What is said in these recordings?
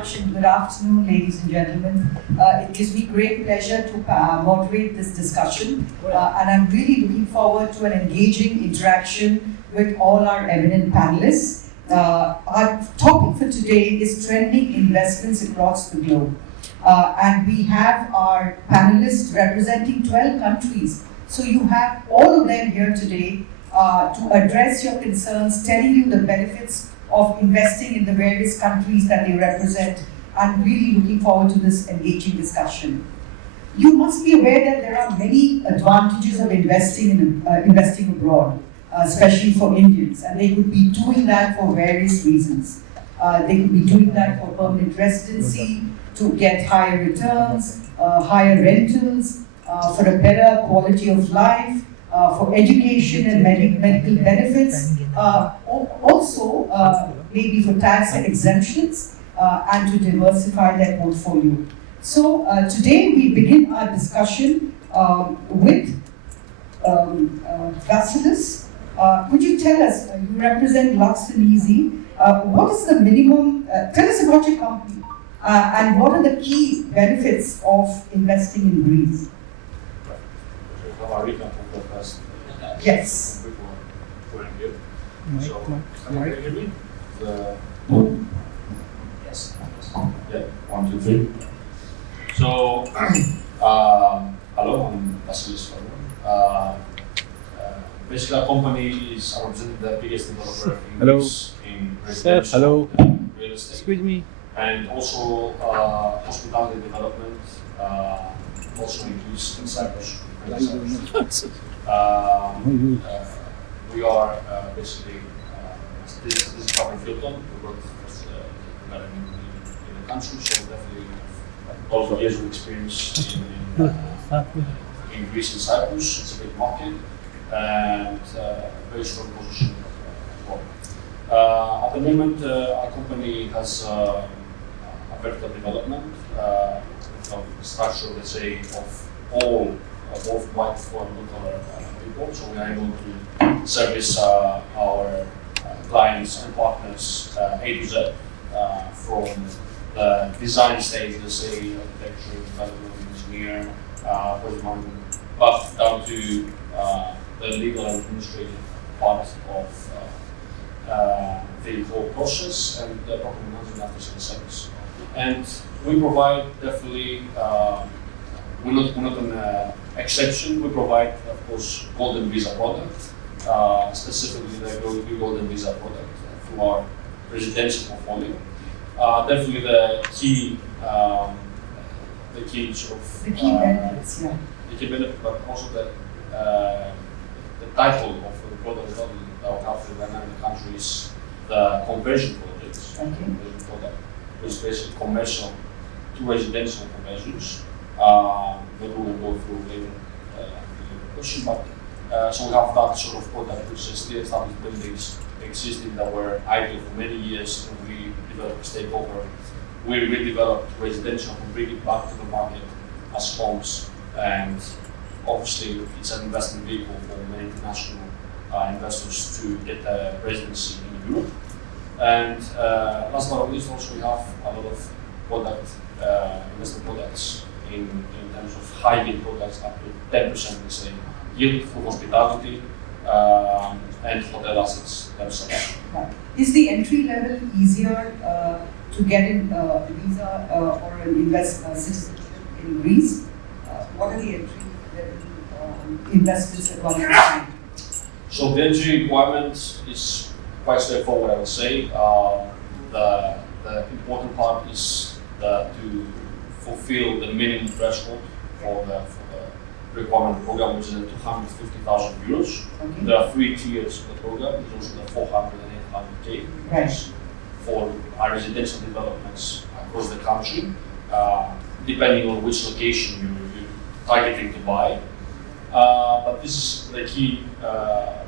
much, and good afternoon, ladies and gentlemen. It gives me great pleasure to moderate this discussion, and I'm really looking forward to an engaging interaction with all our eminent panelists. Our topic for today is trending investments across the globe. And we have our panelists representing 12 countries. So you have all of them here today to address your concerns, telling you the benefits of investing in the various countries that they represent. I'm really looking forward to this engaging discussion. You must be aware that there are many advantages of investing abroad, especially for Indians, and they could be doing that for various reasons. They could be doing that for permanent residency, to get higher returns, higher rentals, for a better quality of life, for education and medical benefits, also maybe for tax exemptions, and to diversify their portfolio. So today we begin our discussion with Vasilis. Could you tell us, you represent LUX&EASY, what is the minimum, tell us about your company, and what are the key benefits of investing in Greece? Yes. So, can you hear me? Yes. Yeah, 1, 2, 3. So, hello, I'm Vasilis. Basically, our company is representing the biggest developer in Greece in residential and real estate. Excuse me. And also hospitality development, also in Greece and Cyprus. We are basically, this is Captain Filton, we worked in the country, so definitely have a lot of years of experience in Greece and Cyprus. It's a big market and very strong position as well. At the moment, our company has a vertical development structure, let's say, of all both white and blue collar people. So we are able to service our clients and partners A to Z, from the design stage, let's say architecture, development, engineer, project management, but down to the legal and administrative part of the whole process and the property management after sales service. And we provide definitely, we're not an exception. We provide, of course, golden visa product, specifically the golden visa product through our residential portfolio. Definitely the key sort of the key benefits, yeah. The key benefit, but also the title of the product that we have for the country is the conversion projects. Okay. Conversion product, which is basically commercial to residential conversions. That we will go through later the question, but so we have that sort of product, which is still established buildings existing that were idle for many years, and we developed a takeover. We redeveloped residential and bring it back to the market as homes, and obviously it's an investment vehicle for many international investors to get a residency in Europe. And last but not least, also we have a lot of product, investment products in terms of high yield products, up to 10%, let's say, yield for hospitality and hotel assets themselves. Right. Is the entry level easier to get in a visa or an citizenship in Greece? What are the entry level investments that one can do? So the entry requirement is quite straightforward, I would say. The important part is to fulfill the minimum threshold for the requirement program, which is at 250,000 euros. Okay. There are 3 tiers of the program. There's also the 400 and 800K, Right. for our residential developments across the country, depending on which location you're targeting to buy. But this is the key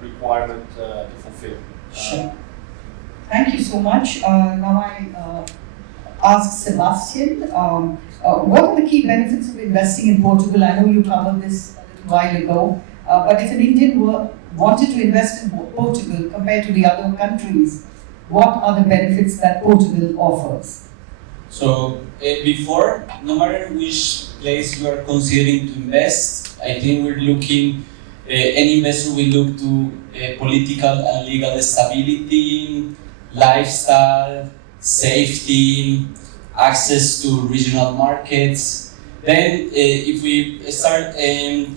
requirement to fulfill. Sure. Thank you so much. Now I ask Sebastian, what are the key benefits of investing in Portugal? I know you covered this a little while ago, but if an Indian wanted to invest in Portugal compared to the other countries, what are the benefits that Portugal offers? So before, no matter which place you are considering to invest, I think we're looking, any investor will look to political and legal stability, lifestyle, safety, access to regional markets. Then if we start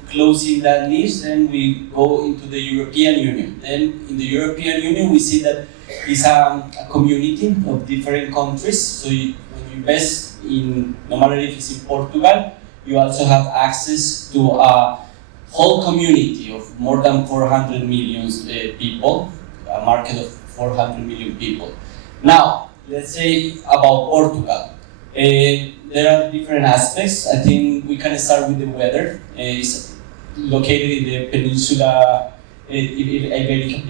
closing that niche, then we go into the European Union. Then in the European Union, we see that it's a community of different countries. So when you invest in, no matter if it's in Portugal, you also have access to a whole community of more than 400 million people, a market of 400 million people. Now, let's say about Portugal. There are different aspects. I think we can start with the weather. It's located in the peninsula, Iberian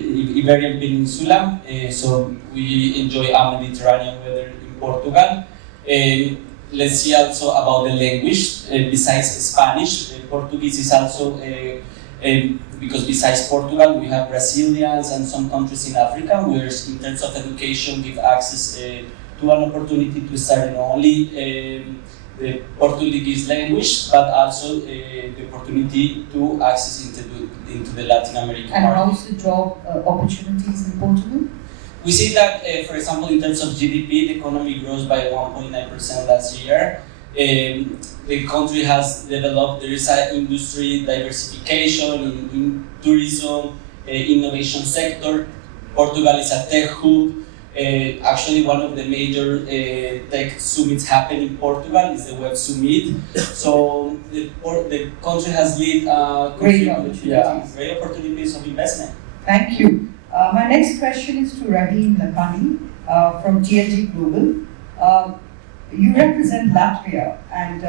Peninsula, so we enjoy a Mediterranean weather in Portugal. Let's see also about the language. Besides Spanish, Portuguese is also, because besides Portugal, we have Brazilians and some countries in Africa, where in terms of education give access to an opportunity to study not only the Portuguese language, but also the opportunity to access into the Latin American and market. And how's the job opportunities in Portugal? We see that, for example, in terms of GDP, the economy grows by 1.9% last year. The country has developed, there is an industry diversification in tourism, innovation sector. Portugal is a tech hub. Actually, one of the major tech summits happen in Portugal is the Web Summit. So the country has led great opportunities. Yeah, great opportunities of investment. Thank you. My next question is to Rahim Lakhani from TLG Global. You represent Latvia, and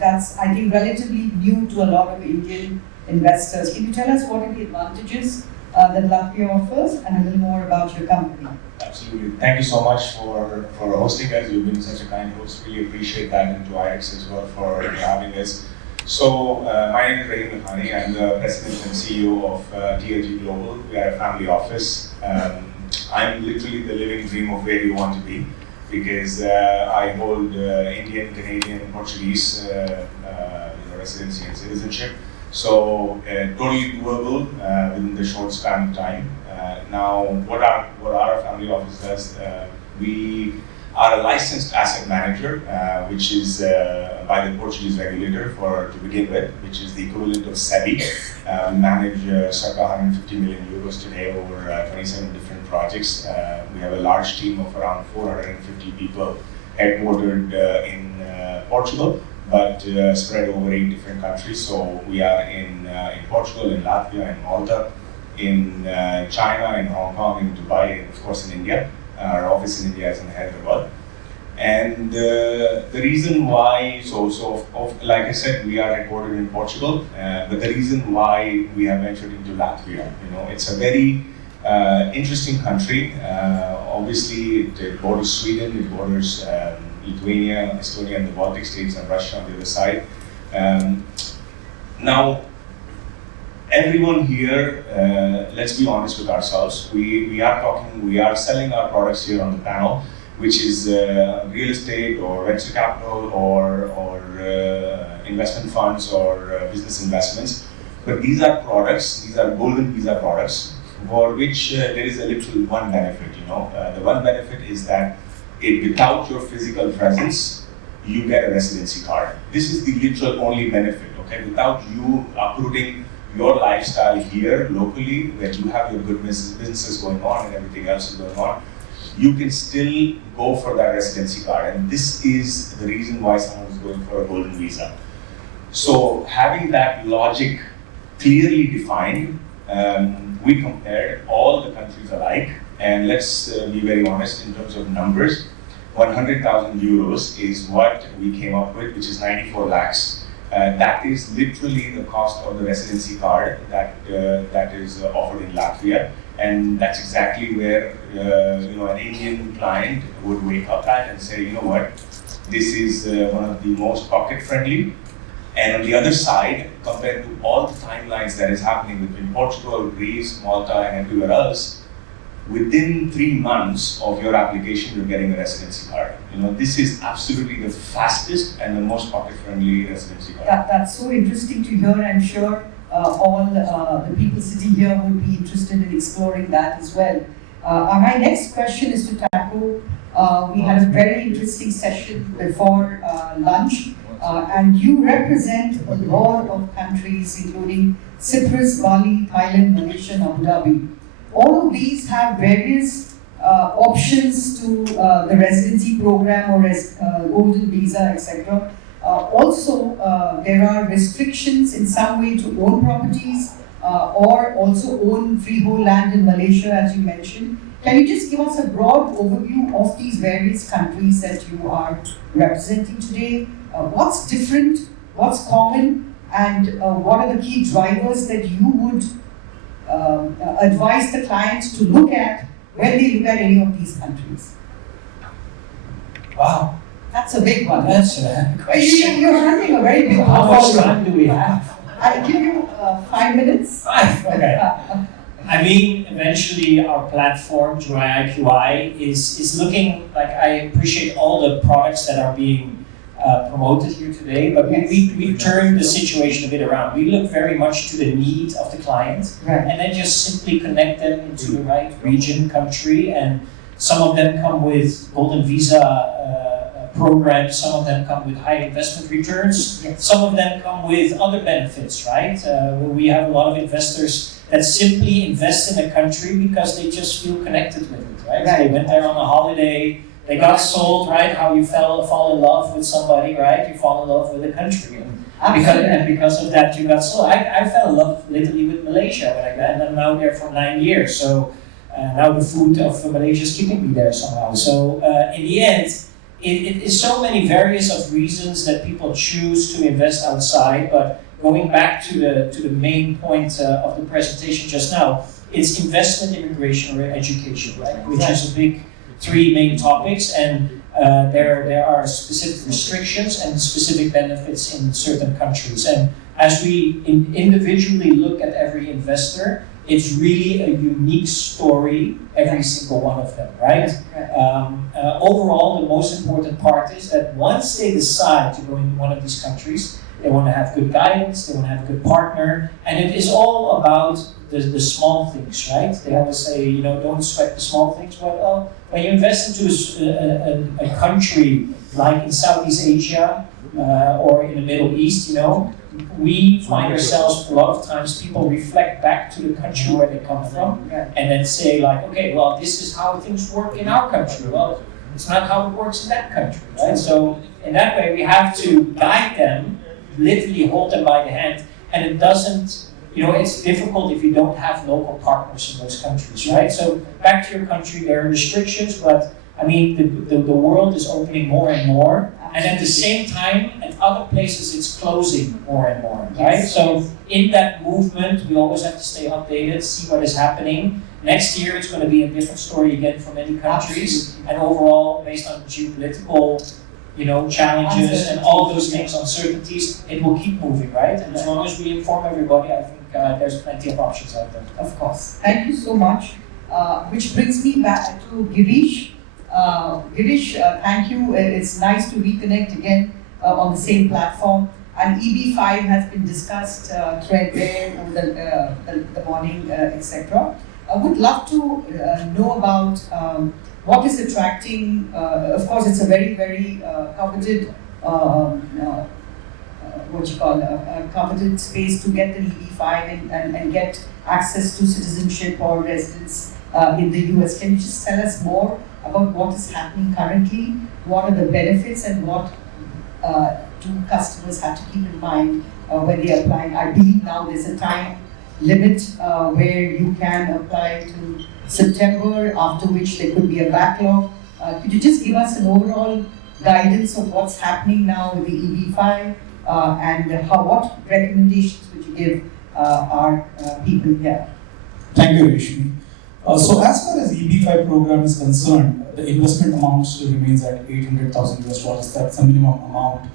that's, I think, relatively new to a lot of Indian investors. Can you tell us what are the advantages that Latvia offers, and a little more about your company? Absolutely. Thank you so much for hosting us. You've been such a kind host. Really appreciate that, and to IREX as well for having us. So, my name is Rahim Lakhani. I'm the president and CEO of TLG Global. We are a family office. I'm literally the living dream of where you want to be, because I hold Indian, Canadian, and Portuguese residency and citizenship. So totally doable within the short span of time. Now, what our family office does, we are a licensed asset manager, which is by the Portuguese regulator to begin with, which is the equivalent of SEBI. We manage circa 150 million euros today over 27 different projects. We have a large team of around 450 people headquartered in Portugal, but spread over 8 different countries. So we are in Portugal, in Latvia, in Malta, in China, in Hong Kong, in Dubai, and of course in India. Our office in India is in Hyderabad. And the reason why, like I said, we are headquartered in Portugal, but the reason why we have ventured into Latvia, it's a very interesting country. Obviously, it borders Sweden, it borders Lithuania, Estonia, and the Baltic states, and Russia on the other side. Now, everyone here, let's be honest with ourselves. We are selling our products here on the panel, which is real estate or venture capital or investment funds or business investments. But these are products, these are golden visa products, for which there is a literal one benefit. The one benefit is that without your physical presence, you get a residency card. This is the literal only benefit. Okay, without you uprooting your lifestyle here locally, where you have your good businesses going on and everything else is going on, you can still go for that residency card. And this is the reason why someone is going for a golden visa. So having that logic clearly defined, we compared all the countries alike, and let's be very honest in terms of numbers. 100,000 euros is what we came up with, which is 94 lakhs. That is literally the cost of the residency card that is offered in Latvia, and that's exactly where an Indian client would wake up at and say, you know what, this is one of the most pocket friendly. And on the other side, compared to all the timelines that is happening between Portugal, Greece, Malta, and everywhere else, within 3 months of your application, you're getting a residency card. This is absolutely the fastest and the most pocket-friendly residency card. That's so interesting to hear. I'm sure all the people sitting here would be interested in exploring that as well. My next question is to Taco. We had a very interesting session before lunch, and you represent a lot of countries, including Cyprus, Bali, Thailand, Malaysia, and Abu Dhabi. All of these have various options to the residency program or golden visa, etc. Also, there are restrictions in some way to own properties or also own freehold land in Malaysia, as you mentioned. Can you just give us a broad overview of these various countries that you are representing today? What's different, what's common, and what are the key drivers that you would advise the clients to look at when they look at any of these countries? Wow. That's a big one. That's a question. You're running a very big How much time do we have? I'll give you 5 minutes. 5, okay. I mean, eventually our platform, Juwai IQI, is looking like, I appreciate all the products that are being promoted here today, but we turn the situation a bit around. We look very much to the need of the client, Right. and then just simply connect them into the right region, country, and some of them come with golden visa programs, some of them come with high investment returns, Yes. some of them come with other benefits, right? We have a lot of investors that simply invest in a country because they just feel connected with it, right? Right. They went there on a holiday, they got sold, right? How you fall in love with somebody, right? You fall in love with a country. And because of that, you got sold. I fell in love literally with Malaysia when I got, and I'm now there for 9 years. So now the food of Malaysia is keeping me there somehow. So in the end, it is so many various of reasons that people choose to invest outside, but going back to the main point of the presentation just now, it's investment, immigration, or education, right? Which is a big 3 main topics, and there are specific restrictions and specific benefits in certain countries. And as we individually look at every investor, it's really a unique story, every single one of them, right? Overall, the most important part is that once they decide to go into one of these countries, they want to have good guidance, they want to have a good partner, and it is all about the small things, right? They always say, don't sweat the small things. Well, when you invest into a country like in Southeast Asia or in the Middle East, we find ourselves a lot of times people reflect back to the country where they come from and then say like, okay, well, this is how things work in our country. Well, it's not how it works in that country, right? So in that way, we have to guide them, literally hold them by the hand, and it doesn't, it's difficult if you don't have local partners in those countries, right? So back to your country, there are restrictions, but I mean, the world is opening more and more, and at the same time, at other places, it's closing more and more, right? Yes. So in that movement, we always have to stay updated, see what is happening. Next year, it's going to be a different story again for many countries, and overall, based on geopolitical, challenges and all those things, uncertainties, it will keep moving, right? And as long as we inform everybody, I think there's plenty of options out there. Of course. Thank you so much. Which brings me back to Girish. Girish, thank you. It's nice to reconnect again on the same platform. And EB5 has been discussed threadbare over the morning, etc. I would love to know about what is attracting. Of course, it's a very, very coveted, coveted space to get the EB5 and get access to citizenship or residence in the US. Can you just tell us more about what is happening currently? What are the benefits and what do customers have to keep in mind when they apply? I believe now there's a time limit where you can apply to September, after which there could be a backlog. Could you just give us an overall guidance of what's happening now with the EB5 and what recommendations would you give our people here? Thank you, Reshmi. So as far as EB5 program is concerned, the investment amount still remains at $800,000. That's the minimum amount,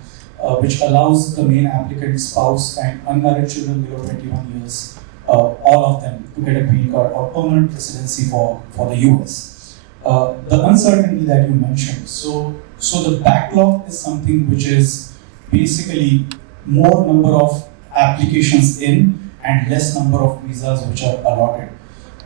which allows the main applicant, spouse, and unmarried children below 21 years all of them to get a green card or permanent residency for the US. The uncertainty that you mentioned, so the backlog is something which is basically more number of applications in and less number of visas which are allotted.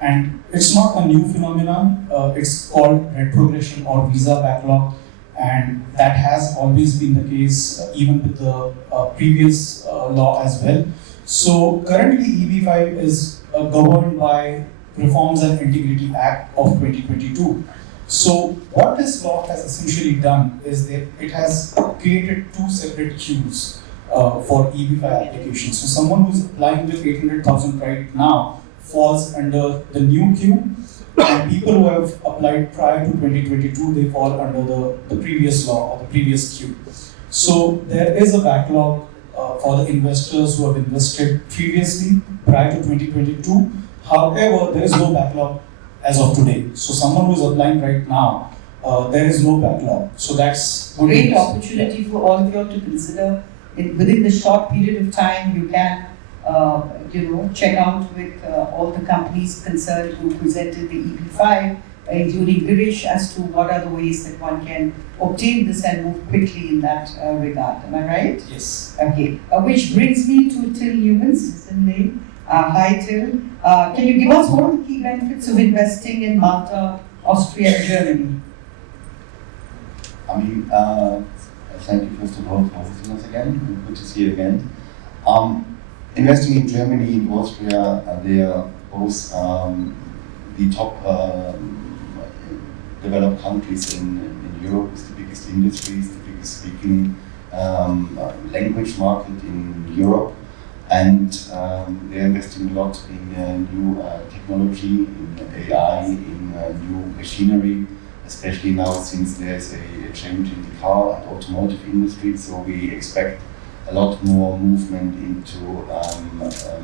And it's not a new phenomenon, it's called retrogression or visa backlog, and that has always been the case even with the previous law as well. So currently EB5 is governed by Reforms and Integrity Act of 2022. So what this law has essentially done is that it has created two separate queues for EB5 applications. So someone who's applying with 800,000 right now falls under the new queue, and people who have applied prior to 2022, they fall under the previous law or the previous queue. So there is a backlog for the investors who have invested previously prior to 2022. However, there is no backlog as of today. So someone who is applying right now, there is no backlog. So that's great opportunity for all of you all to consider. Within the short period of time, you can check out with all the companies concerned who presented the EB5, including Girish, as to what are the ways that one can obtain this and move quickly in that regard. Am I right? Yes. Okay. Which brings me to Till Newman's name. Hi Till. Can you give us what are the key benefits of investing in Malta, Austria, and Germany? I mean, thank you first of all for hosting us again. Good to see you again. Investing in Germany and Austria, they are both the top developed countries in Europe, with the biggest industries, the biggest speaking language market in Europe, and they're investing a lot in new technology, in AI, in new machinery, especially now since there's a change in the car and automotive industry, so we expect a lot more movement into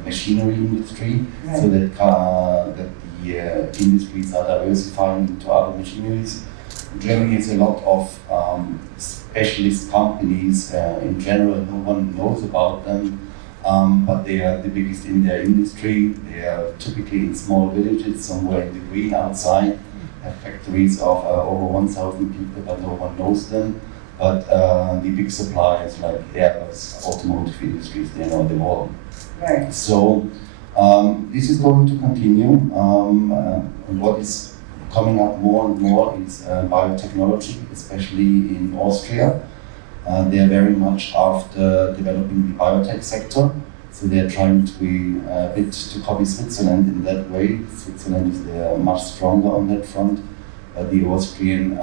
machinery industry, right. So that the industries are diversifying into other machineries. Germany has a lot of specialist companies in general. No one knows about them, but they are the biggest in their industry. They are typically in small villages somewhere in the green outside, have factories of over 1,000 people, but no one knows them. But the big suppliers like Airbus, automotive industries, they know them all. Right. So this is going to continue. What is coming up more and more is biotechnology, especially in Austria. They are very much after developing the biotech sector. So they are trying to be a bit to copy Switzerland in that way. Switzerland is much stronger on that front. The Austrian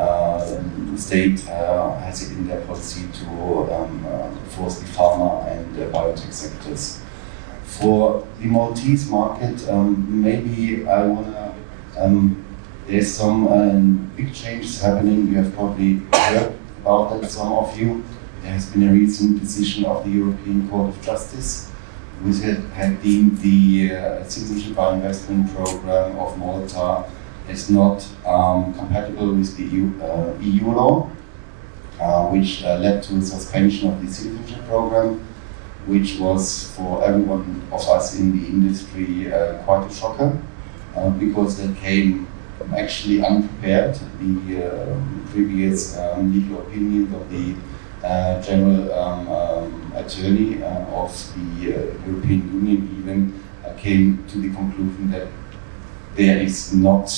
state has it in their policy to force the pharma and biotech sectors. For the Maltese market, maybe I wanna. There's some big changes happening. You have probably heard about that, some of you. There has been a recent decision of the European Court of Justice, which had deemed the citizenship by investment program of Malta is not compatible with the EU law, which led to a suspension of the citizenship program, which was for everyone of us in the industry quite a shocker, because that came actually unprepared. The previous legal opinion of the general attorney of the European Union even came to the conclusion that there is not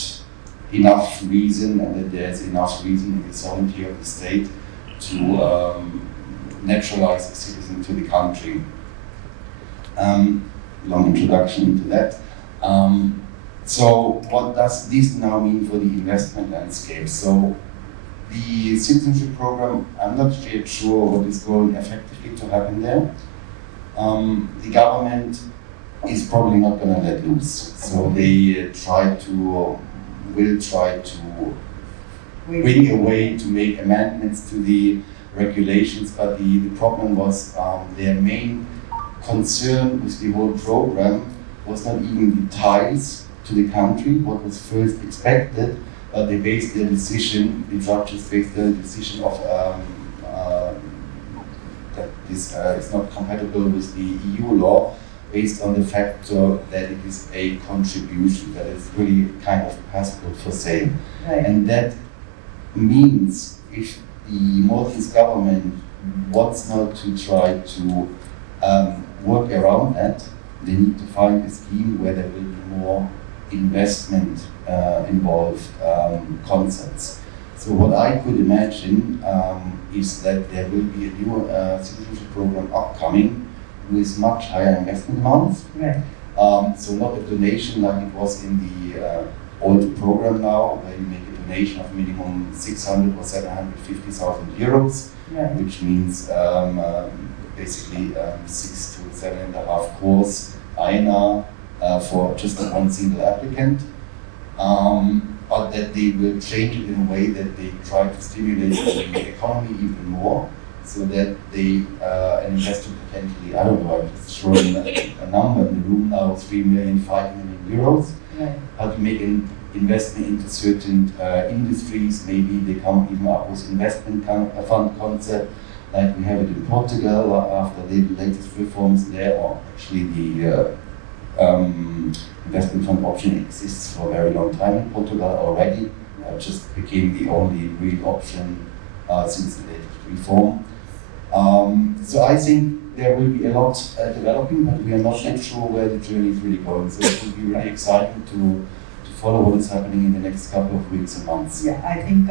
enough reason, and that there's enough reason in the sovereignty of the state to naturalize a citizen to the country. Long introduction into that. So what does this now mean for the investment landscape? So the citizenship program, I'm not yet sure what is going effectively to happen there. The government is probably not going to let loose. So they will try to bring a way to make amendments to the regulations, but the problem was their main concern with the whole program was not even the ties to the country, what was first expected, but they based their decision, the judges based their decision of that this is not compatible with the EU law based on the factor that it is a contribution, that it's really kind of passport for sale. Right. And that means if the Maltese government wants now to try to work around that, they need to find a scheme where there will be more investment involved concepts. So what I could imagine is that there will be a new citizenship program upcoming with much higher investment amounts. Right. So not a donation like it was in the old program now, where you make a donation of minimum 600 or 750,000 euros, Right. which means basically 6 to 7.5 crores INR for just one single applicant. But that they will change it in a way that they try to stimulate the economy even more, so that they an investor potentially, I don't know, I'm just throwing a number in the room now, 3 million, 5 million euros, Right. how to make an investment into certain industries. Maybe they come even up with investment fund concept, like we have it in Portugal after the latest reforms there, or actually the investment fund option exists for a very long time in Portugal already. Just became the only real option since the latest reform. So I think there will be a lot developing, but we are not yet sure where the journey is really going. So it will be really exciting to follow what is happening in the next couple of weeks and months. Yeah, I think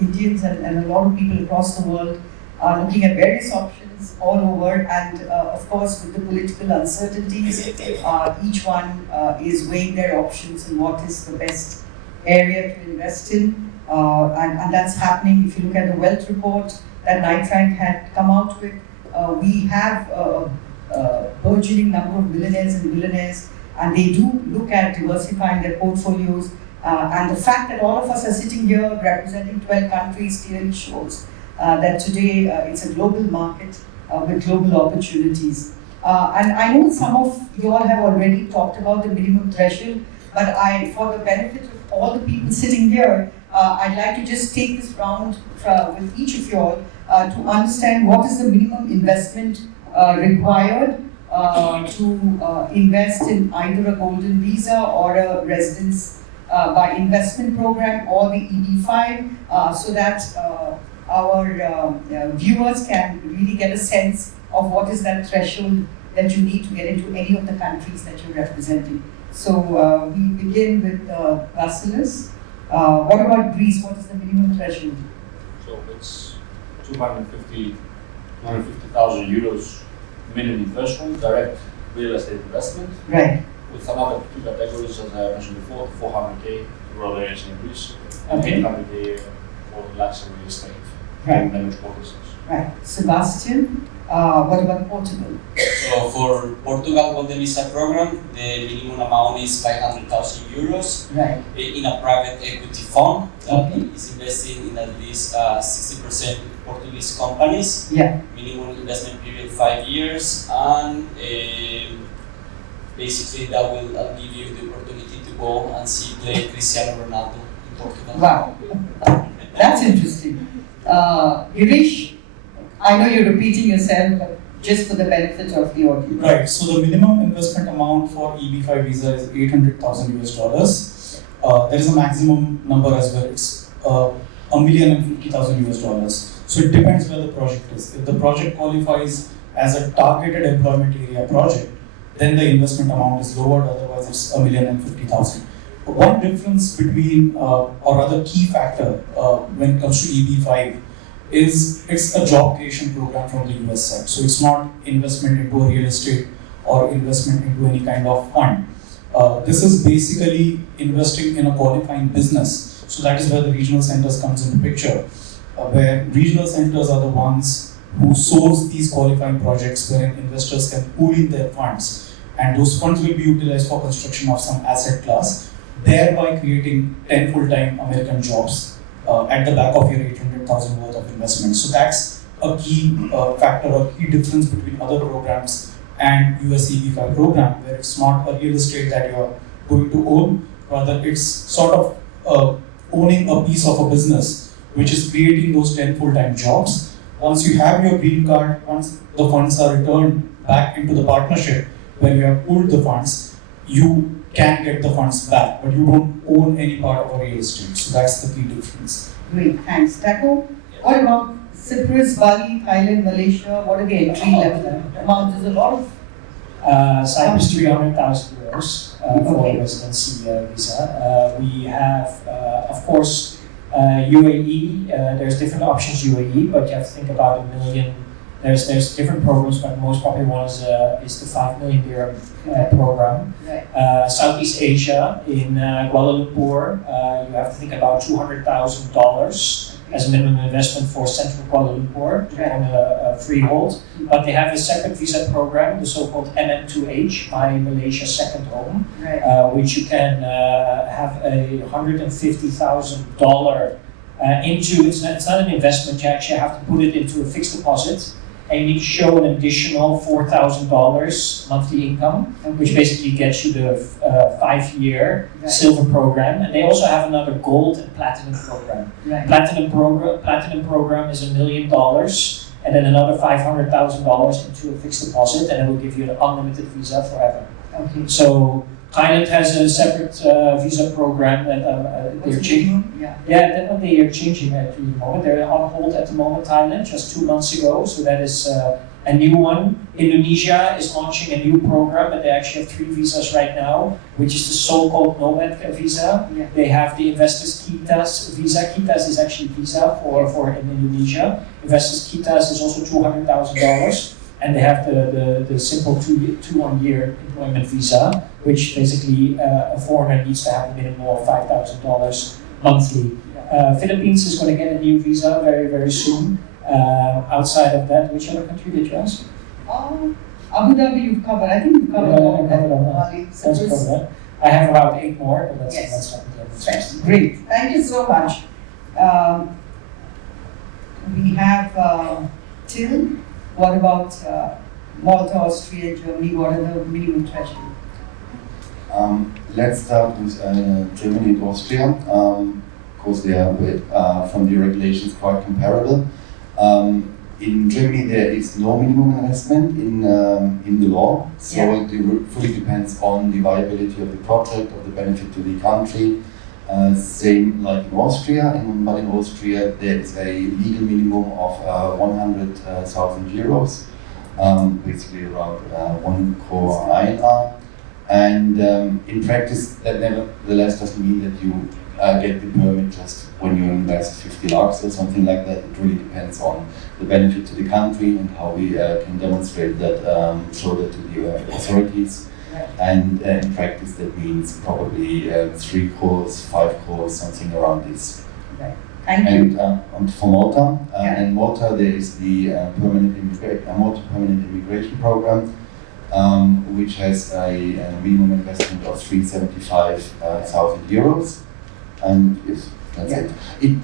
Indians and a lot of people across the world are looking at various options all over, and of course with the political uncertainties, each one is weighing their options and what is the best area to invest in, and that's happening. If you look at the wealth report that Knight Frank had come out with, we have a burgeoning number of millionaires and billionaires, and they do look at diversifying their portfolios, and the fact that all of us are sitting here representing 12 countries clearly shows that today it's a global market with global opportunities. And I know some of you all have already talked about the minimum threshold, but for the benefit of all the people sitting here, I'd like to just take this round with each of you all to understand what is the minimum investment required to invest in either a golden visa or a residence by investment program or the EB5, so that our viewers can really get a sense of what is that threshold that you need to get into any of the countries that you're representing. So we begin with Vasilis. What about Greece? What is the minimum threshold? So it's 250,000 euros minimum threshold, direct real estate investment. Right. With another two categories, as I mentioned before, 400k rural areas in Greece, Okay. 800k for luxury estate. Right. Metropolises. Right. Sebastian, what about Portugal? So for Portugal Golden Visa program, the minimum amount is 500,000 euros Right. in a private equity fund that Okay. is investing in at least 60% Portuguese companies. Yeah. Minimum investment period 5 years, and basically that will give you the opportunity to go and see play Cristiano Ronaldo in Portugal. Wow. That's interesting. Girish, I know you're repeating yourself, but just for the benefit of the audience. Right, so the minimum investment amount for EB5 visa is 800,000 US dollars. There is a maximum number as well, it's $1,050,000 US dollars. So it depends where the project is. If the project qualifies as a targeted employment area project, then the investment amount is lowered, otherwise it's $1,050,000. One difference between, or rather key factor when it comes to EB5 is it's a job creation program from the US side. So it's not investment into a real estate or investment into any kind of fund. This is basically investing in a qualifying business. So that is where the regional centers comes into picture, where regional centers are the ones who source these qualifying projects wherein investors can pool in their funds, and those funds will be utilized for construction of some asset class, thereby creating 10 full-time American jobs at the back of your 800,000 worth of investment. So that's a key factor or key difference between other programs and US EB5 program, where it's not a real estate that you're going to own, rather it's sort of owning a piece of a business which is creating those 10 full-time jobs. Once you have your green card, once the funds are returned back into the partnership, when you have pooled the funds, you can get the funds back, but you don't own any part of a real estate. So that's the key difference. Great, thanks. Taco, what about Cyprus, Bali, Thailand, Malaysia? What are the entry level amounts? There's a lot of Cyprus 300,000 euros for Okay. residency visa. We have, of course, UAE. There's different options UAE, but you have to think about $1 million. There's different programs, but the most popular one is the 5 million dirham program. Right. Southeast Asia in Kuala Lumpur, you have to think about $200,000 as a minimum investment for central Kuala Lumpur to own a freehold. But they have a separate visa program, the so-called MM2H, by Malaysia Second Home, Right. which you can have a $150,000 into. It's not an investment. You actually have to put it into a fixed deposit, and you need to show an additional $4,000 monthly income, which basically gets you the 5-year Right. silver program. And they also have another gold and platinum program. Right. Platinum program is $1 million, and then another $500,000 into a fixed deposit, and it will give you an unlimited visa forever. Okay. So Thailand has a separate visa program that What's they're the changing. minimum? Yeah. Yeah, definitely they are changing at the moment. They're on hold at the moment, Thailand, just 2 months ago. So that is a new one. Indonesia is launching a new program, but they actually have 3 visas right now, which is the so-called Nomad visa. Yeah. They have the Investors Kitas visa. Kitas is actually visa for in Indonesia. Investors Kitas is also $200,000. And they have the simple 2-1-year employment visa, which basically a foreigner needs to have a minimum of $5,000 monthly. Philippines is going to get a new visa very, very soon. Outside of that, which other country did you ask? Abu Dhabi you've covered. I think you've covered all of that. Bali, That's Cyprus. covered that. I have about 8 more, but Yes. that's not That's great. Thank you so much. We have Till. What about Malta, Austria, Germany? What are the minimum threshold? Let's start with Germany and Austria. Of course, they are from the regulations quite comparable. In Germany, there is no minimum investment in the law, so Yeah. it fully depends on the viability of the project, of the benefit to the country. Same like in Austria, but in Austria there is a legal minimum of 100,000 euros, basically around 1 crore INR. And in practice, that nevertheless doesn't mean that you get the permit just when you invest 50 lakhs or something like that. It really depends on the benefit to the country and how we can demonstrate that, show that to the authorities. And in practice, that means probably 3 crores, 5 crores, something around this. Thank you. And for Malta, Yeah. in Malta there is the Malta permanent immigration program, which has a minimum investment of 375,000 euros. And yes, that's Yeah. it. It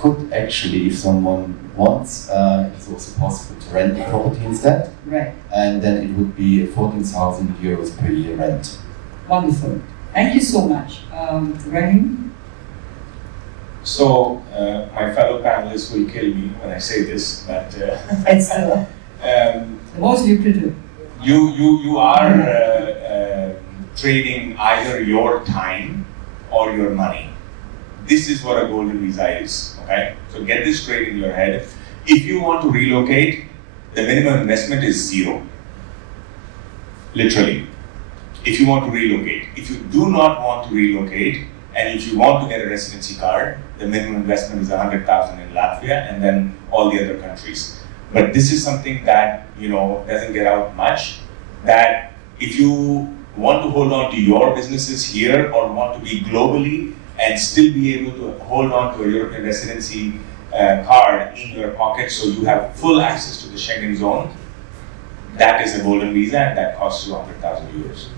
could actually, if someone wants, it's also possible to rent the property instead. Right. And then it would be 14,000 euros per year rent. Wonderful. Thank you so much. Rahim? So, my fellow panelists will kill me when I say this, but It's the most lucrative. you are trading either your time or your money. This is what a golden visa is, okay? So get this straight in your head. If you want to relocate, the minimum investment is 0. Literally. If you want to relocate. If you do not want to relocate, and if you want to get a residency card, the minimum investment is 100,000 in Latvia and then all the other countries. But this is something that, doesn't get out much, that if you want to hold on to your businesses here or want to be globally and still be able to hold on to a European residency card in your pocket so you have full access to the Schengen zone, that is a golden visa and that costs you 100,000 euros.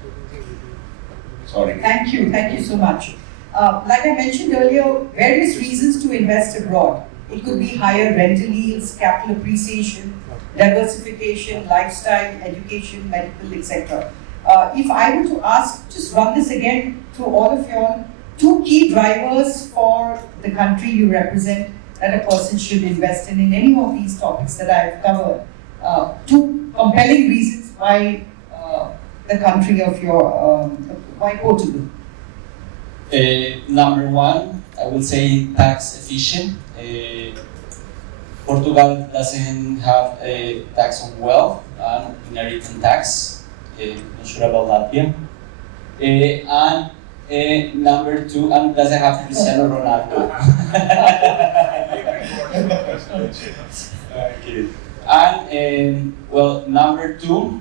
Sorry. Thank you so much. Like I mentioned earlier, various reasons to invest abroad. It could be higher rental yields, capital appreciation, diversification, lifestyle, education, medical, etc. If I were to ask, just run this again to all of y'all, 2 key drivers for the country you represent that a person should invest in any of these topics that I've covered. 2 compelling reasons why the country of your, why Portugal? Number one, I would say tax efficient. Portugal doesn't have a tax on wealth and inheritance tax. Not sure about Latvia. And number two, and doesn't have Cristiano Ronaldo. And well, number two,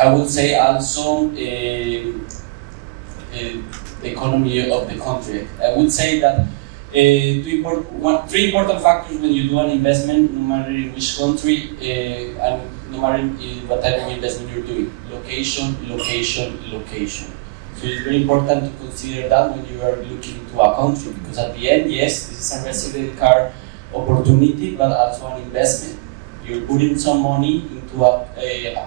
I would say also the economy of the country. I would say that three important factors when you do an investment, no matter in which country and no matter what type of investment you're doing. Location, location, location. So it's very important to consider that when you are looking into a country, because at the end, yes, this is a resident card opportunity, but also an investment. You're putting some money into a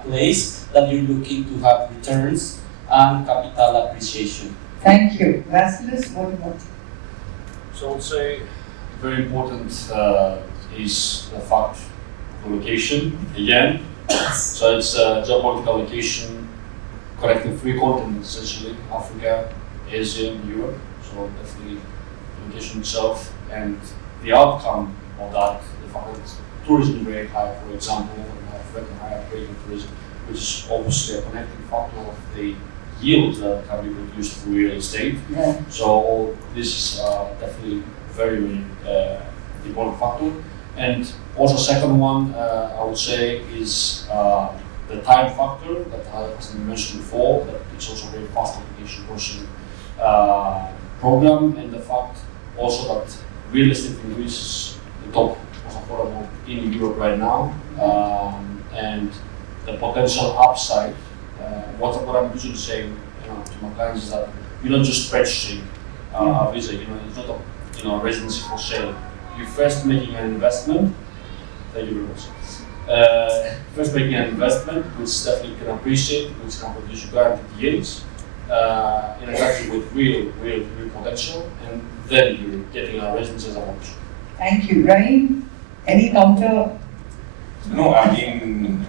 place that you're looking to have returns and capital appreciation. Thank you. Vasilis, what about you? So I would say very important is the fact of the location again. So it's geopolitical location connecting three continents essentially: Africa, Asia, and Europe. So definitely the location itself and the outcome of that, the fact that tourism is very high, for example, and have very high upgrading tourism, which is obviously a connecting factor of the yields that can be produced through real estate. Yeah. So this is definitely very, very important factor. And also second one, I would say, is the time factor that has been mentioned before, that it's also a very fast application portion program, and the fact also that real estate in Greece is the top most affordable in Europe right now, and the potential upside. What I'm usually saying, to my clients is that you're not just purchasing a visa. It's not a residency for sale. You're first making an investment. Thank you very much. First making an investment, which definitely can appreciate, which can produce guaranteed yields in a country with real potential, and then you're getting a residency as an option. Thank you. Rahim, any counter? No, I mean,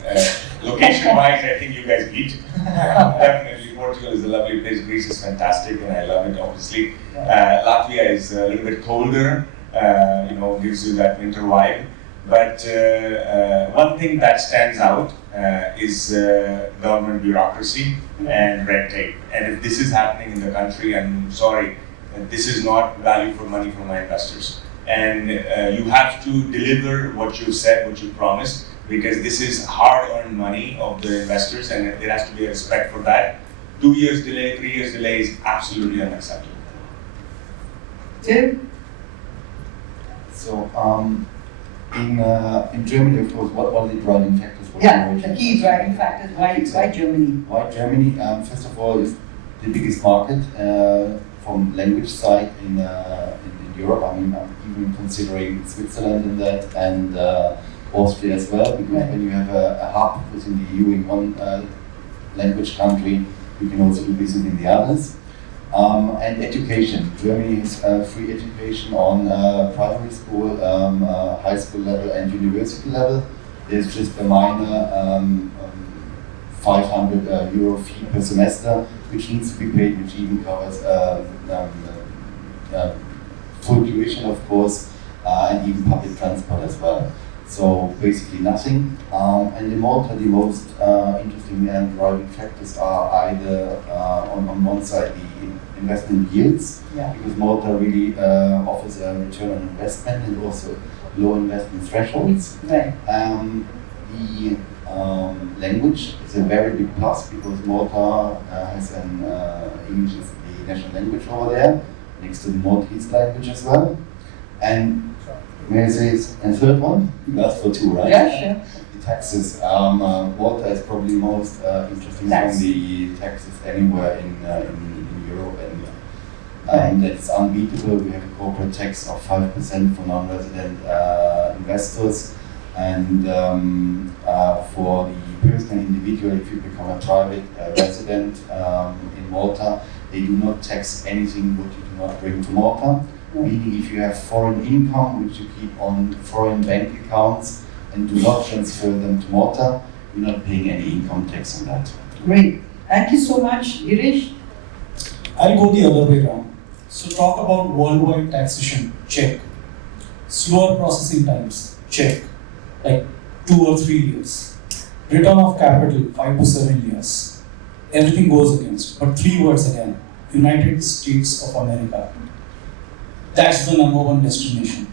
location-wise, I think you guys beat. Definitely, Portugal is a lovely place. Greece is fantastic, and I love it, obviously. Latvia is a little bit colder, gives you that winter vibe. But one thing that stands out is government bureaucracy and red tape. And if this is happening in the country, I'm sorry, this is not value for money for my investors. And you have to deliver what you said, what you promised, because this is hard-earned money of the investors, and there has to be a respect for that. 2 years delay, 3 years delay is absolutely unacceptable. Tim? So, in Germany, of course, what are the driving factors for The key driving factors. Why Germany? Why Germany? First of all, is the biggest market from language side in Europe. I mean, I'm even considering Switzerland in that, and Austria as well, because when you have a hub within the EU in one language country, you can also do business in the others. And education. Germany has free education on primary school, high school level, and university level. There's just a minor 500 euro fee per semester, which needs to be paid, which even covers full tuition, of course, and even public transport as well. So basically nothing. And in Malta, the most interesting and driving factors are either on one side the investment yields, because Malta really offers a return on investment and also low investment thresholds. Right. The language is a very big plus, because Malta has English is the national language over there, next to the Maltese language as well. And may I say a third one? That's for two, right? Yeah, sure. The taxes. Malta is probably most interesting from the taxes anywhere in Europe, and it's unbeatable. We have a corporate tax of 5% for non-resident investors, and for the personal individual, if you become a private resident in Malta, they do not tax anything what you do not bring to Malta. Meaning, if you have foreign income which you keep on foreign bank accounts and do not transfer them to Malta, you're not paying any income tax on that. Great. Thank you so much, Girish. I'll go the other way around. So talk about worldwide taxation, check. Slower processing times, check. Like 2 or 3 years. Return of capital, 5 to 7 years. Everything goes against. But 3 words again, United States of America. That's the number one destination.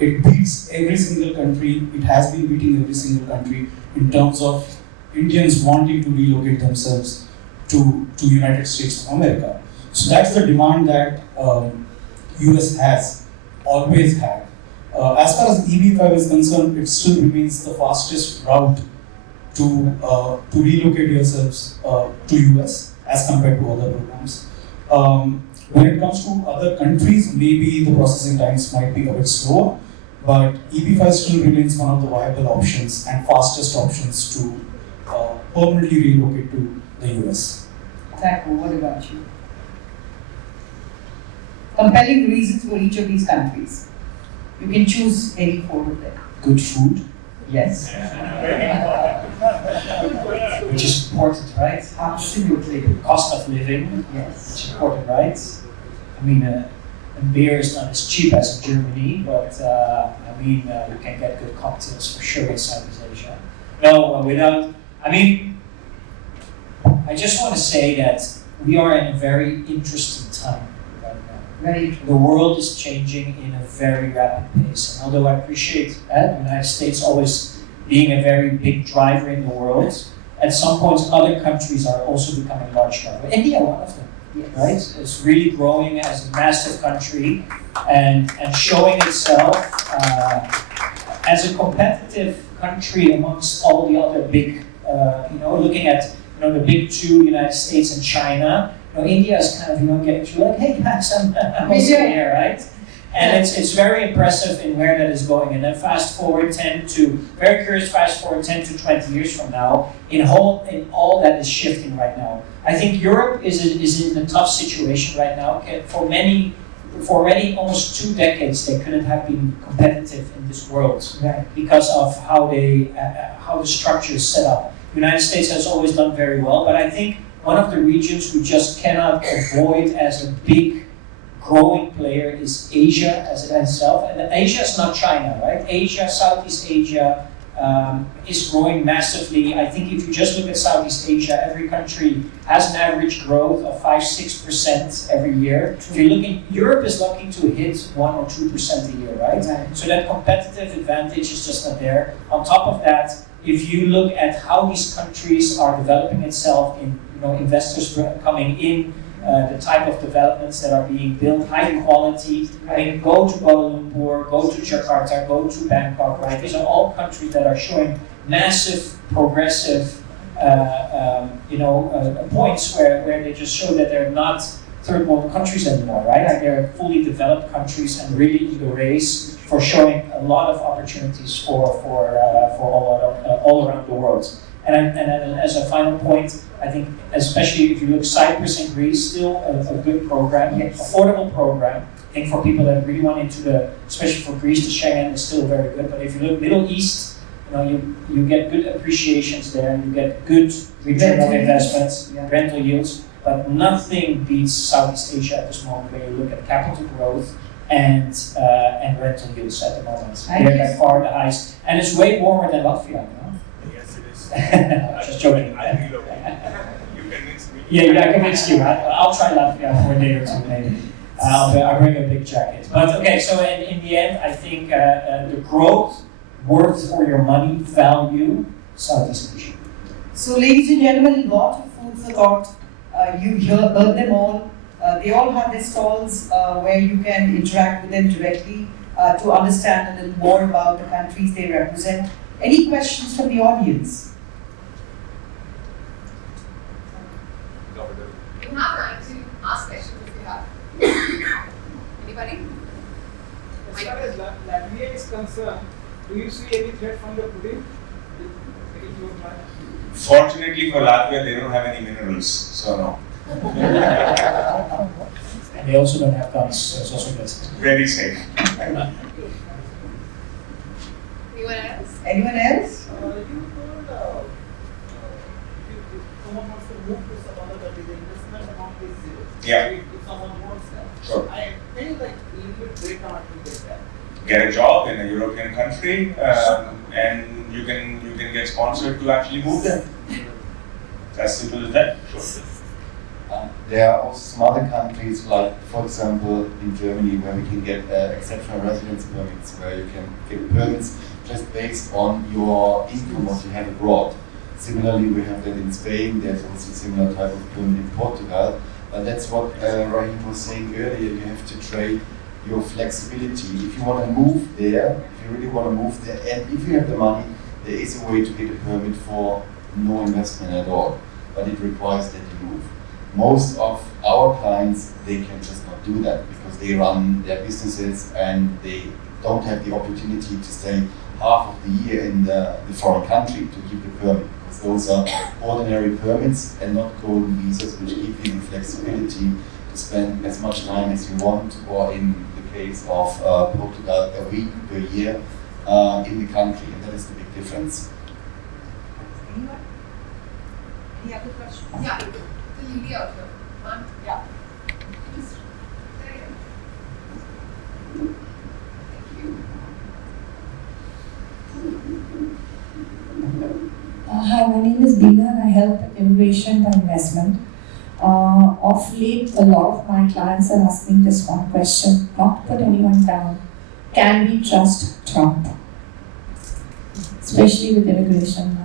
It beats every single country. It has been beating every single country in terms of Indians wanting to relocate themselves to United States of America. So that's the demand that US has always had. As far as EB5 is concerned, it still remains the fastest route to relocate yourselves to US as compared to other programs. When it comes to other countries, maybe the processing times might be a bit slower, but EB5 still remains one of the viable options and fastest options to permanently relocate to the US. Thakur, what about you? Compelling reasons for each of these countries. You can choose any 4 of them. Good food. Yes. Which is important, right? Absolutely. Cost of living, Yes. which is important, right? I mean, and beer is not as cheap as in Germany, but I mean, you can get good cocktails for sure in Southeast Asia. No, I just want to say that we are in a very interesting time right now. Very true. The world is changing in a very rapid pace. And although I appreciate the United States always being a very big driver in the world, at some points other countries are also becoming large drivers. India, one of them, Yes. right? It's really growing as a massive country and showing itself as a competitive country amongst all the other big, looking at the big 2, United States and China. India is kind of getting to like, hey guys, I'm also here, right? And it's very impressive in where that is going. And then fast forward 10 to 20 years from now, in all that is shifting right now. I think Europe is in a tough situation right now. For already almost 2 decades, they couldn't have been competitive in this world because of how the structure is set up. The United States has always done very well, but I think one of the regions we just cannot avoid as a big growing player is Asia as it itself. And Asia is not China, right? Asia, Southeast Asia is growing massively. I think if you just look at Southeast Asia, every country has an average growth of 5-6% every year. If you're looking, Europe is looking to hit 1 or 2% a year, right? So that competitive advantage is just not there. On top of that, if you look at how these countries are developing itself in investors coming in, the type of developments that are being built, high quality. I mean, go to Kuala Lumpur, go to Jakarta, go to Bangkok, right? These are all countries that are showing massive, progressive, points where they just show that they're not third world countries anymore, right? Like they're fully developed countries and really in the race for showing a lot of opportunities for all around the world. And as a final point, I think, especially if you look Cyprus and Greece, still a good program, affordable program. I think for people that really want into especially for Greece, the Schengen is still very good. But if you look Middle East, you get good appreciations there, you get good return on investments, rental yields, but nothing beats Southeast Asia at this moment when you look at capital growth and rental yields at the moment. They're by far the highest, and it's way warmer than Latvia. Yes, it is. Just joking. I think you convinced me. Yeah, I convinced you. I'll try Latvia for a day or two maybe. I'll bring a big jacket. But okay, so in the end, I think the growth, worth for your money, value, Southeast Asia. So, ladies and gentlemen, a lot of food for thought. You heard them all. They all have their stalls where you can interact with them directly to understand a little more about the countries they represent. Any questions from the audience? You have time to ask questions if you have. Anybody? As far as Latvia is concerned, do you see any threat from the pudding? Fortunately for Latvia, they don't have any minerals, so no. And they also don't have guns, so it's also good. Very safe. Anyone else? Anyone else? You told if someone wants to move to is zero. Yeah. If someone wants that. Sure. I can you like a little bit break down to get that? Get a job in a European country, and you can get sponsored to actually move there. As simple as that. Sure. There are also some other countries, like for example in Germany, where we can get exceptional residence permits, where you can get permits just based on your income what you have abroad. Similarly, we have that in Spain. There's also a similar type of permit in Portugal. But that's what Rahim was saying earlier. You have to trade your flexibility. If you want to move there, if you really want to move there, and if you have the money, there is a way to get a permit for no investment at all. But it requires that you move. Most of our clients, they can just not do that because they run their businesses and they don't have the opportunity to stay half of the year in the foreign country to keep the permit. Because those are ordinary permits and not golden visas, which give you the flexibility to spend as much time as you want, or in the case of Portugal, a week per year in the country, and that is the big difference. Anyone? Any other questions? Yeah, the lady out here. Ma'am. Yeah. Just there. Thank you. Hi, my name is Beena and I help immigration and investment. Of late, a lot of my clients are asking this one question, not to put anyone down. Can we trust Trump? Especially with immigration now.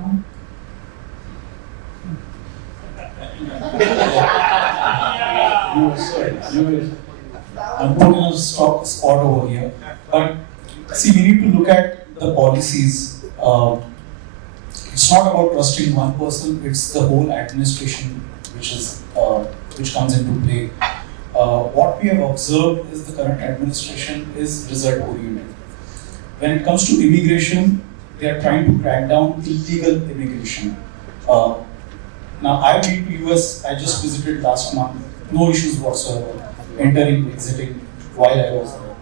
I'm putting a spot over here. But see, we need to look at the policies. It's not about trusting one person, it's the whole administration which comes into play. What we have observed is the current administration is result oriented. When it comes to immigration, they are trying to crack down illegal immigration. Now, I've been to US, I just visited last month, no issues whatsoever, entering, exiting while I was there.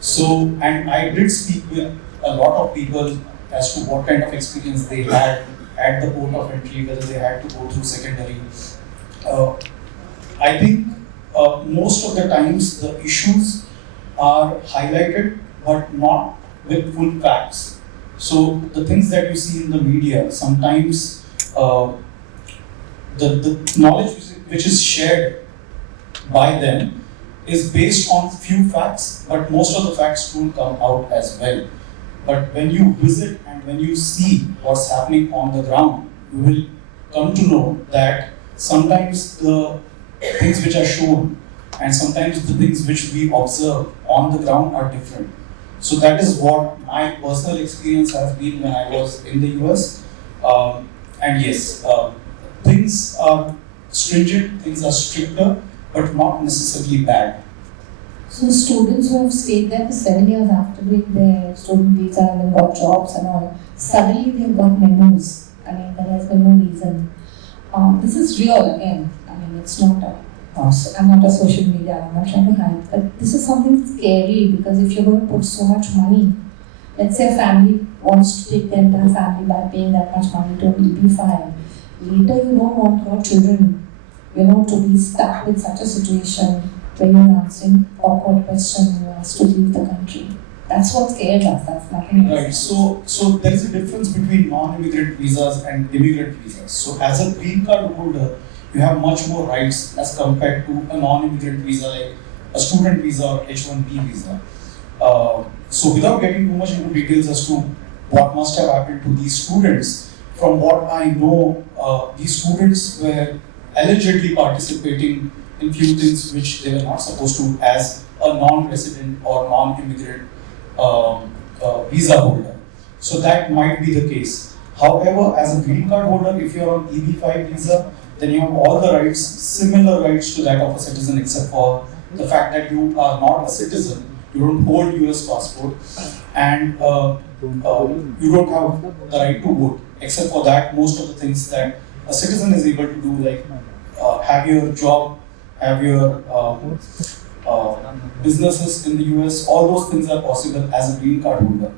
So, and I did speak with a lot of people as to what kind of experience they had at the port of entry, whether they had to go through secondary. I think most of the times the issues are highlighted, but not with full facts. So the things that you see in the media, sometimes the knowledge which is shared by them is based on few facts, but most of the facts don't come out as well. But when you visit and when you see what's happening on the ground, you will come to know that sometimes the things which are shown and sometimes the things which we observe on the ground are different. So that is what my personal experience has been when I was in the US. And yes, things are stringent, things are stricter, but not necessarily bad. So students who have stayed there for 7 years after doing their student visa and then got jobs and all, suddenly they've got memos. I mean, there has been no reason. This is real again. I mean, it's not I'm not a social media, I'm not trying to hide, but this is something scary because if you're going to put so much money, let's say a family wants to take their entire family by paying that much money to an EB-5. Later, you don't want your children, to be stuck with such a situation where you're answering awkward questions and you're asked to leave the country. That's what scares us, that's nothing else. Right, so there is a difference between non-immigrant visas and immigrant visas. So as a green card holder, you have much more rights as compared to a non-immigrant visa like a student visa or H-1B visa. So without getting too much into details as to what must have happened to these students, from what I know, these students were allegedly participating in few things which they were not supposed to as a non-resident or non-immigrant visa holder. So that might be the case. However, as a green card holder, if you're on EB-5 visa, then you have all the rights, similar rights to that of a citizen, except for the fact that you are not a citizen, you don't hold US passport, and you don't have the right to vote. Except for that, most of the things that a citizen is able to do, like have your job, have your businesses in the US, all those things are possible as a green card holder.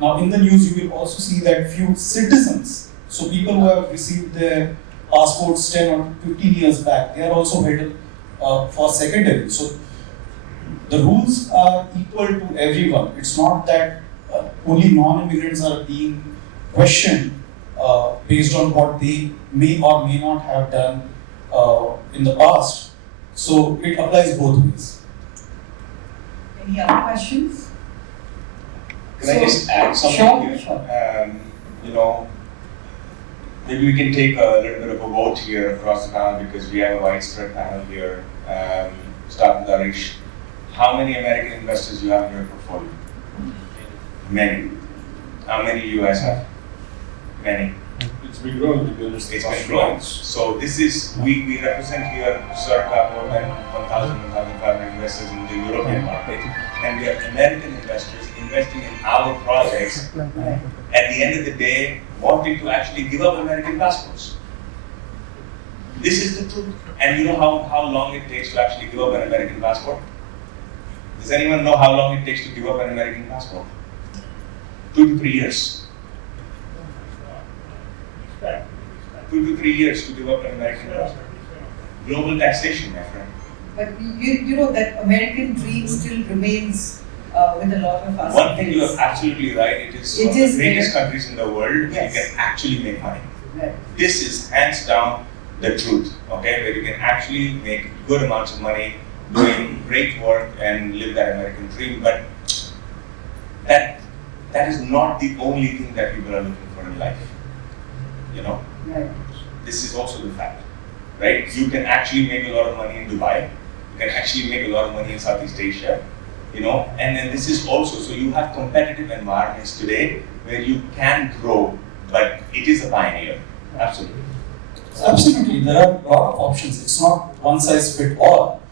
Now in the news, you will also see that few citizens, so people who have received their passports 10 or 15 years back, they are also held for secondary. So the rules are equal to everyone. It's not that only non-immigrants are being questioned based on what they may or may not have done in the past. So it applies both ways. Any other questions? Can I just add something Sure, here? sure. You know, maybe we can take a little bit of a vote here across the panel because we have a widespread panel here. Start with Arish. How many American investors do you have in your portfolio? Many. How many do you guys have? Many. It's been growing, to be honest. It's been growing. So this is, we represent here circa more than 1,000, 1,500 investors in the European market. And we are American investors investing in our projects. At the end of the day, wanting to actually give up American passports. This is the truth. And you know how long it takes to actually give up an American passport? Does anyone know how long it takes to give up an American passport? 2 to 3 years. 2 to 3 years to give up an American passport. Global taxation, my friend. But you know that American dream still remains with a lot of us. One thing you are absolutely right, it is one of the greatest countries in the world where you can actually make money. Right. This is hands down the truth, okay? Where you can actually make good amounts of money, doing great work and live that American dream. But that is not the only thing that people are looking for in life. You know? Right. This is also the fact, right? You can actually make a lot of money in Dubai. You can actually make a lot of money in Southeast Asia, you know? And then this is also, so you have competitive environments today where you can grow, but it is a pioneer. Absolutely. Absolutely, there are a lot of options. It's not one size fit all.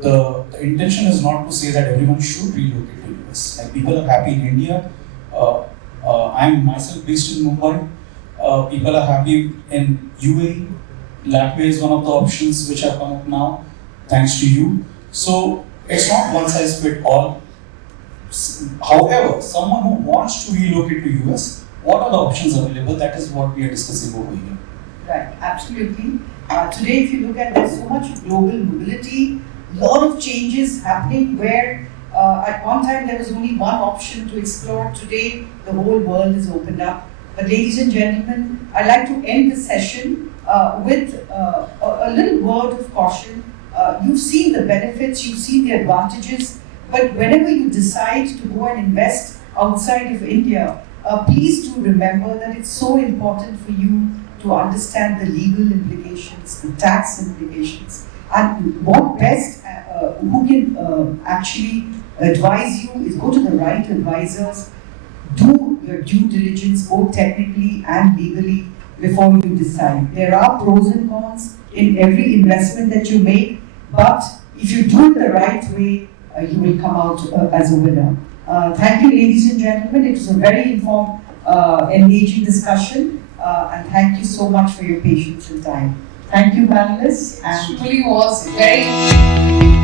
The intention is not to say that everyone should relocate to US. Like people are happy in India. I'm myself based in Mumbai. People are happy in UAE. Latvia is one of the options which have come up now, thanks to you. So it's not one size fit all. However, someone who wants to relocate to US, what are the options available? That is what we are discussing over here. Right, absolutely. Today, if you look at, there's so much global mobility, lot of changes happening where at one time there was only one option to explore. Today, the whole world is opened up. But ladies and gentlemen, I'd like to end the session with a little word of caution. You've seen the benefits, you've seen the advantages, but whenever you decide to go and invest outside of India, please do remember that it's so important for you to understand the legal implications, the tax implications, and what best, who can actually advise you is go to the right advisors, do your due diligence both technically and legally before you decide. There are pros and cons in every investment that you make, but if you do it the right way, you will come out as a winner. Thank you, ladies and gentlemen. It was a very informed, engaging discussion. And thank you so much for your patience and time. Thank you, panelists. It really was very